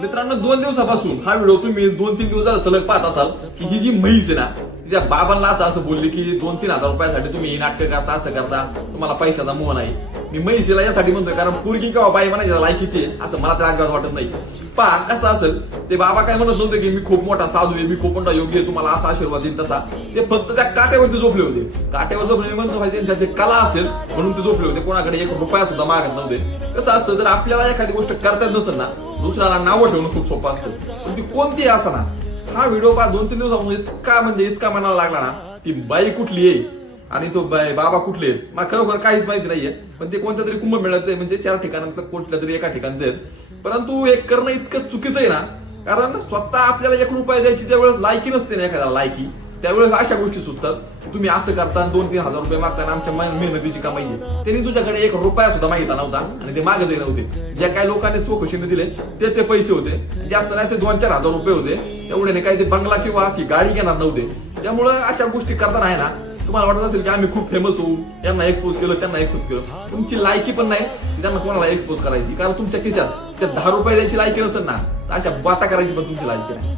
मित्रांनो 2 दिवसापासून हा व्हिडिओ तुम्ही 2-3 दिवस झाला सलग पाहत असाल की ही जी म्हैस आहे ना त्या बाबांना असं बोलली की 2-3 हजार रुपयासाठी तुम्ही नाटक करता असं करता तुम्हाला पैशाचा मोह नाही. मी म्हैसीला यासाठी म्हणतोय कारण पोरगी किंवा बाई म्हणायची लायकीची असं मला त्या अजिबात वाटत नाही. पहा कसं असेल ते बाबा काय म्हणत नव्हते की मी खूप मोठा साधू आहे, मी खूप मोठा योग्य आहे, तुम्हाला असा आशीर्वाद देईन तसा. ते फक्त त्या काट्यावरती झोपले होते. काट्यावर झोपले म्हणतो त्यांच्यात कला असेल म्हणून ते झोपले होते. कोणाकडे 1 रुपया सुद्धा मागत नव्हते. कसं असतं जर आपल्याला एखादी गोष्ट करता नसेल ना दुसऱ्याला नावं ठेवणं खूप सोपं असतं. पण ती कोणती असं ना हा व्हिडिओ पहा 2-3 दिवसापासून इतका मनाला लागला ना ती बाई कुठली आहे आणि तो बाबा कुठले आहेत मला खरोखर काहीच माहिती नाहीये. पण ते कोणत्या तरी कुंभमेळ्यात म्हणजे 4 ठिकाणांचं कुठल्या तरी एका ठिकाणचं आहेत. परंतु हे करणं इतकं चुकीचं आहे ना कारण स्वतः आपल्याला 1 रुपया द्यायची त्यावेळेस लायकी नसते ना एखाद्याला लायकी त्यावेळेस अशा गोष्टी सुचतात. तुम्ही असं करता 2-3 हजार रुपये मागताना आमच्या मेहनतीची कमाई आहे. त्यांनी तुझ्याकडे 1 रुपया सुद्धा मागितला नव्हता आणि ते मागतही नव्हते. ज्या काही लोकांनी स्वखुशीने दिले ते पैसे होते. जास्त नाही ते 2-4 हजार रुपये होते. एवढे काही ते बंगला किंवा अशी गाडी घेणार नव्हते. त्यामुळे अशा गोष्टी करताना आहे ना तुम्हाला वाटत असेल की आम्ही खूप फेमस होऊ त्यांना एक्सपोज केलं त्यांना एक्सपोज केलं. तुमची लायकी पण नाही की त्यांना कोणाला एक्सपोज करायची कारण तुमच्या खिशात त्या 10 रुपये द्यायची लायकी नसेल ना तर अशा बाता करायची पण तुमची लायकी नाही.